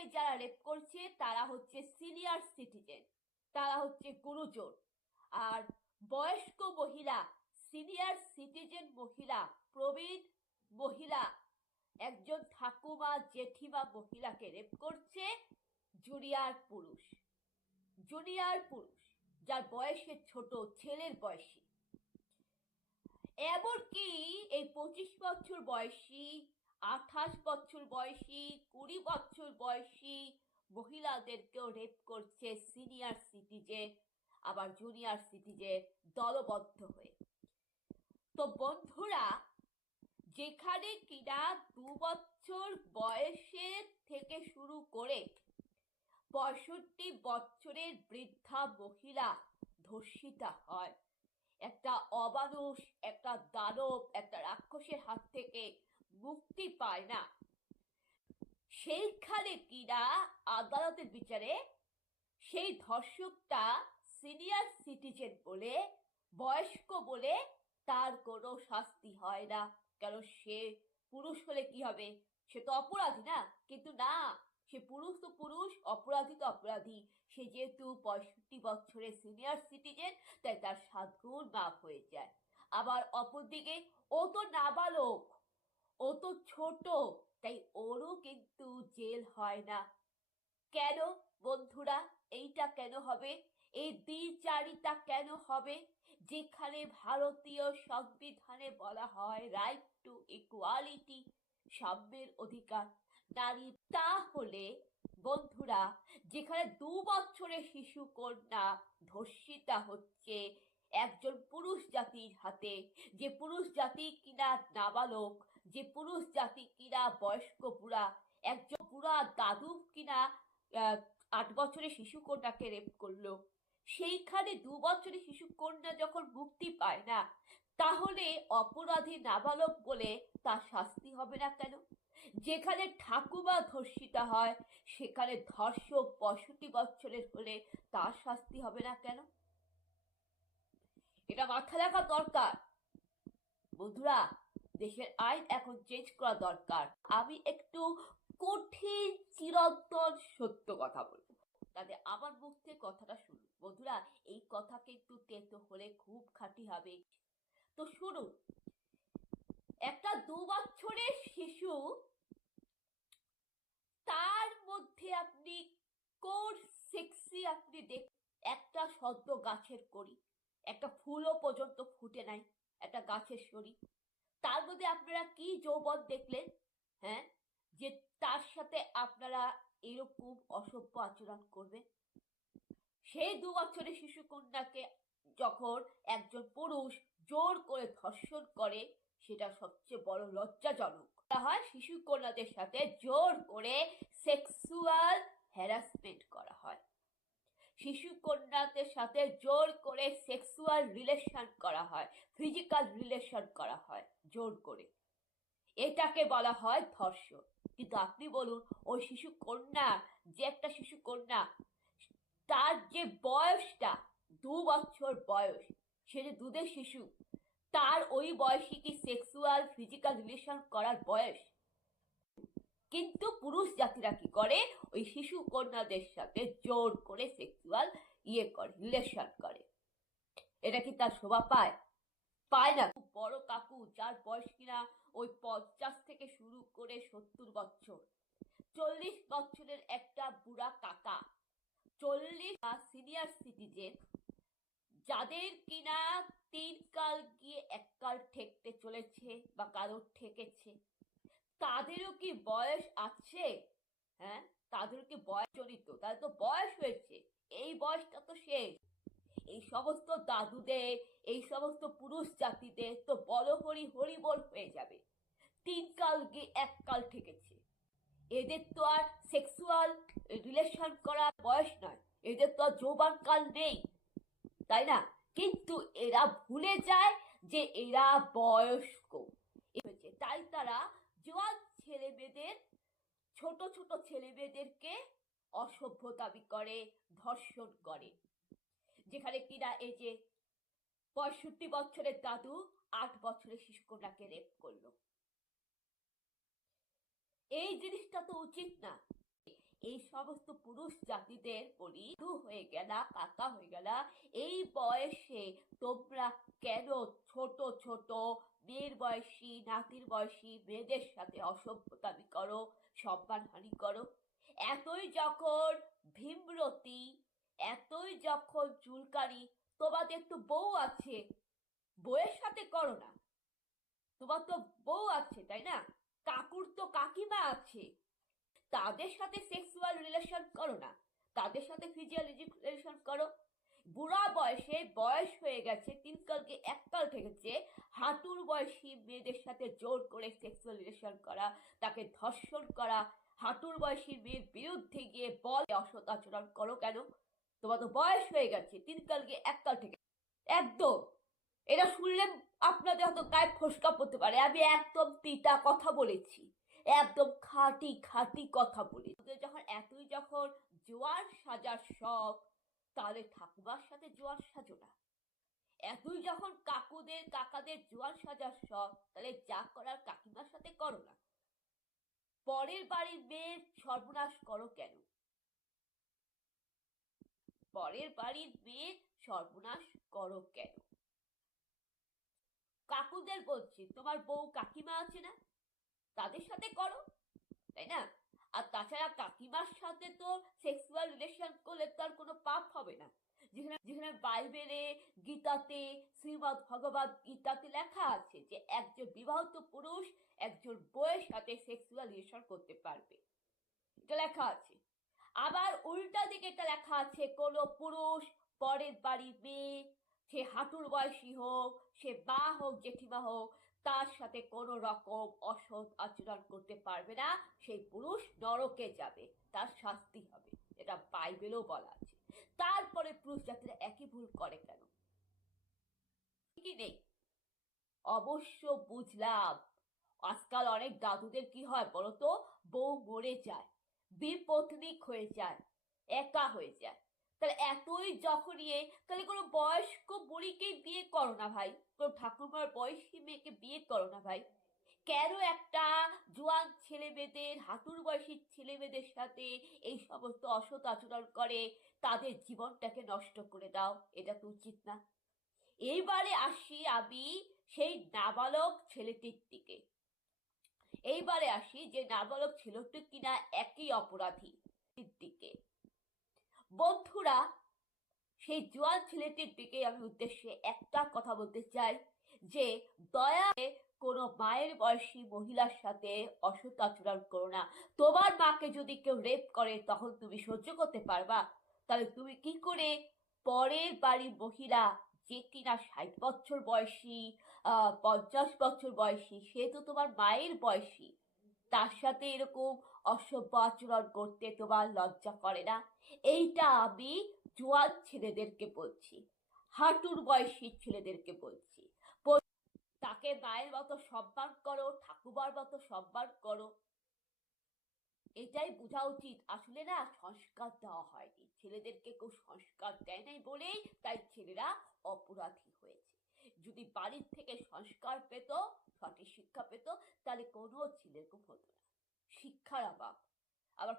বয়স্ককে যারা রেপ করছে তারা হচ্ছে সিনিয়র সিটিজেন, তারা হচ্ছে গুরুজন। আর বয়স্ক মহিলা, সিনিয়র সিটিজেন মহিলা, প্রবীণ মহিলা, একজন ঠাকুমা জেঠিমা মহিলাকে রেপ করছে জুনিয়র পুরুষ, জুনিয়র পুরুষ যার বয়সের ছোট, ছেলের বয়সী। এমনকি এই 25 বছর বয়সী, 28 বছর বয়সী, 20 বছর বয়সী মহিলাদেরকেও রেপ করছে সিনিয়র সিটিজেন, আবার জুনিয়র সিটিজেন দলবদ্ধ হয়ে। তো বন্ধুরা, যেখানে কিনা 2 বছর বয়সের থেকে শুরু করে 65 বছরের বৃদ্ধা মহিলা ধর্ষিতা হয়, একটা অমানুষ, একটা দানব, একটা রাক্ষসের হাত থেকে মুক্তি পায় না, সেইখানে কিনা আদালতের বিচারে সেই ধর্ষকটা সিনিয়র সিটিজেন বলে, বয়স্ক বলে তার কোনো শাস্তি হয় না। কারণ সে পুরুষ হলে কি হবে, সে তো অপরাধী না। কিন্তু না, সে পুরুষ তো পুরুষ, অপরাধী তো অপরাধী। সে যেহেতু 65 বছরের সিনিয়র সিটিজেন, তাই তার 7 গুণ মাফ হয়ে যায়। আবার অপরদিকে ও তো নাবালক, ও তো ছোট, তাই ওরও কিন্তু জেল হয় না। কেন বন্ধুরা এইটা কেন হবে? এই দ্বিচারিতা কেন হবে? যেখানে ভারতীয় সংবিধানে বলা হয় রাইট টু ইকুয়ালিটি, সাম্যের অধিকার নারী, তাহলে বন্ধুরা যেখানে 2 বছরের শিশু কন্যা ধর্ষিতা হচ্ছে একজন পুরুষ জাতির হাতে, যে পুরুষ জাতি কিনা নাবালক, যে পুরুষ জাতি কিনা বয়স্ক বুড়া, একজন বুড়া দাদু কিনা 8 বছরের শিশু কন্যাকে রেপ করলো, সেইখানে 2 বছরের শিশু কন্যা যখন মুক্তি পায় না, তাহলে অপরাধী নাবালক বলে তার শাস্তি হবে না কেন? যেখানে ঠাকুমা ধর্ষিতা হয়, সেখানে ধর্ষক 65 বছরের হলে তার শাস্তি হবে না কেন? এটা মাথায় রাখা দরকার বন্ধুরা। দেশের আইন এখন চেঞ্জ করা দরকার। আমি একটু কঠিন চিরন্তন সত্য কথা বলবো, তাতে আমার মুখ থেকে কথাটা শুনুন বন্ধুরা। এই কথা কিন্তু তেতো হলে খুব খাঁটি হবে। তো শুনুন, একটা 2 বছরের শিশু, তার মধ্যে আপনি কোন সেক্সি আপনি দেখ, একটা সদ্য গাছের কড়ি, একটা ফুলও পর্যন্ত ফুটে নাই, একটা গাছের শরীর, তার মধ্যে আপনারা কি যৌবন দেখলেন? হ্যাঁ, যে তার সাথে আপনারা এরকম অসভ্য আচরণ করবেন? সেই 2 বছরের শিশু কন্যাকে যখন একজন পুরুষ জোর করে ধর্ষণ করে, সেটা সবচেয়ে বড় লজ্জাজনক। হয় শিশু কন্যাদের সাথে জোর করে সেক্সুয়াল হ্যারাসমেন্ট করা হয়, শিশু কন্যাদের সাথে জোর করে সেক্সুয়াল রিলেশন করা হয়, ফিজিক্যাল রিলেশন করা হয় জোর করে, এটাকে বলা হয় ধর্ষণ। কিন্তু আপনি বলুন, ওই শিশু কন্যা, যে একটা শিশু কন্যা, তার যে বয়সটা 2 বছর বয়স, সে যে দুধের শিশু, তার ওই বয়সে কি সেক্সুয়াল ফিজিক্যাল রিলেশন করার বয়স? কিন্তু পুরুষ জাতিরা কি করে, ওই শিশু কন্যাদের সাথে জোর করে সেক্সুয়াল করে, রিলেশন করে। এটা কি তার শোভা পায়? পায় না। বড় কাকু যার বয়স কিনা ওই 50 থেকে শুরু করে 70 বছর, 40 বছরের একটা বুড়া কাকা, 40 সিনিয়র সিটিজেন, যাদের কিনা 3 কাল গিয়ে 1 কাল ঠেকতে চলেছে বা কারোর ঠেকেছে, তাদেরও কি বয়স আছে? হ্যাঁ, তাদেরও কি বয়স জড়িত? তাদের তো বয়স হয়েছে, এই বয়সটা তো শেষ। এই সমস্ত দাদুদের, এই সমস্ত পুরুষ জাতিদের তো বড় হরি হরিবল হয়ে যাবে। 3 কাল গিয়ে 1 কাল ঠেকেছে, এদের তো আর সেক্সুয়াল রিলেশন করার বয়স নয়, এদের তো আর যৌবন কাল নেই, তাই না? কিন্তু এরা ভুলে যায় যে এরা বয়স্ক, তাই তারা জোয়ান ছেলে মেয়েদের, ছোট ছোট ছেলে মেয়েদেরকে অসভ্য দাবি করে, ধর্ষণ করে। যেখানে কিনা এই যে 65 বছরের দাদু 8 বছরের শিশু কন্যাকে রেপ করলো, এই জিনিসটা তো উচিত না। এই সমস্ত পুরুষ জাতিদের বলি, দাদু হয়ে গেলা, কাকা হয়ে গেলা, এই বয়সে তোমরা কেন ছোট ছোট মেয়ের বয়সী, নাতির বয়সী মেয়েদের সাথে অসভ্যতামি করো, সম্মানহানি করো? এতই যখন ভীমরতি, এতই যখন চুলকানি, তোমাদের তো বউ আছে, বউয়ের সাথে করো না। তোমার তো বউ আছে, তাই না? কাকুর তো কাকিমা আছে, তাদের সাথে সেক্সুয়াল রিলেশন করো না, তাদের সাথে ফিজিক্যাল রিলেশন করো। বুড়া বয়সে, বয়স হয়ে গেছে, তিন কালকে এককাল ঠেকেছে, হাঁটুর বয়সী মেয়েদের সাথে জোর করে সেক্সুয়াল রিলেশন করা, তাকে ধর্ষণ করা, হাঁটুর বয়সী মেয়ের বিরুদ্ধে গিয়ে বলে অসৎ আচরণ করো কেন? তোমার তো বয়স হয়ে গেছে, তিন কালকে এককাল থেকে। একদম, এটা শুনলে আপনাদের হয়তো গায়ে ফোসকা পড়তে পারে, আমি একদম তিতা কথা বলেছি, একদম খাঁটি খাঁটি কথা বলি। যখন এতই যখন জোয়ার সাজার শখ, তাহলে ঠাকুমার সাথে জোয়ার সাজো না। এতই যখন কাকুদের কাকাদের জোয়ার সাজার শখ, তাহলে যা করার কাকিমার সাথে করো না। পরের বাড়ির মেয়ের সর্বনাশ করো কেন? পরের বাড়ির মেয়ের সর্বনাশ করো কেন? কাকুদের বলছি, তোমার বউ কাকিমা আছে না, তাদের সাথে করো, তাই না? আর তাছাড়া কাকিমার সাথে তো সেক্সুয়াল রিলেশন করলে তো আর কোনো পাপ হবে না। যেখানে যেখানে বাইবেলে, গীতাতে, শ্রীমদ্ ভগবত গীতাতে লেখা আছে যে একজন বিবাহিত পুরুষ একজন বউয়ের সাথে সেক্সুয়াল রিলেশন করতে পারবে, এটা লেখা আছে। আবার উল্টা দিকে এটা লেখা আছে, কোনো পুরুষ পরের বাড়ির মেয়ে, সে হাঁটুর বয়সী হোক, সে মা হোক, জেঠিমা হোক, তার সাথে কোনো রকম অসৎ আচরণ করতে পারবে না, সেই পুরুষ নরকে যাবে, তার শাস্তি হবে, এটা বাইবেলেও বলা আছে। তারপরে পুরুষ জাতিরা একই ভুল করে কেন? কি নেই? অবশ্য বুঝলাম, আজকাল অনেক দাদুদের কি হয় বলতো, বউ মরে যায়, বিপত্নিক হয়ে যায়, একা হয়ে যায়। তাহলে এতই যখন তাহলে কোনো বয়স্ক বুড়িকে বিয়ে করো না ভাই, কোনো ঠাকুমার বয়সী মেয়েকে বিয়ে করো না ভাই। কেন একটা জোয়ান ছেলে মেয়েদের, হাঁটুর বয়সী ছেলে মেয়েদের সাথে এই সমস্ত অসৎ আচরণ করে তাদের জীবনটাকে নষ্ট করে দাও? এটা তো উচিত না। এইবারে আসি আমি সেই নাবালক ছেলেটির দিকে। এইবারে আসি যে নাবালক ছেলেটি কিনা একই অপরাধী দিকে। বন্ধুরা, সেই জোয়ান ছেলেটির দিকে আমি উদ্দেশ্যে একটা কথা বলতে চাই যে দয়া কোনো মায়ের বয়সী মহিলার সাথে অসৎ আচরণ করো না। তোমার মাকে যদি কেউ রেপ করে তখন তুমি সহ্য করতে পারবা? তাহলে তুমি কি করে পরের বাড়ির মহিলা, যে কিনা 60 বছর বয়সী, 50 বছর বয়সী, সে তো তোমার মায়ের বয়সী, তার সাথে এরকম অসভ্য আচরণ করতে তোমার লজ্জা করে না? এইটা আমি জোয়ান ছেলেদেরকে বলছি, হাঁটুর বয়সী ছেলেদেরকে বলছি। তাকে মায়ের মতো সম্মান করো, ঠাকুমার মতো সম্মান করো। এটাই বোঝা উচিত। আসলে না, সংস্কার দেওয়া হয়নি, ছেলেদেরকে কেউ সংস্কার দেয় নাই বলেই তাই ছেলেরা অপরাধী হয়েছে। যদি বাড়ির থেকে সংস্কার পেত, সঠিক শিক্ষা পেত, তাহলে কোনো ছেলের হতো না। শিক্ষার অভাব। আবার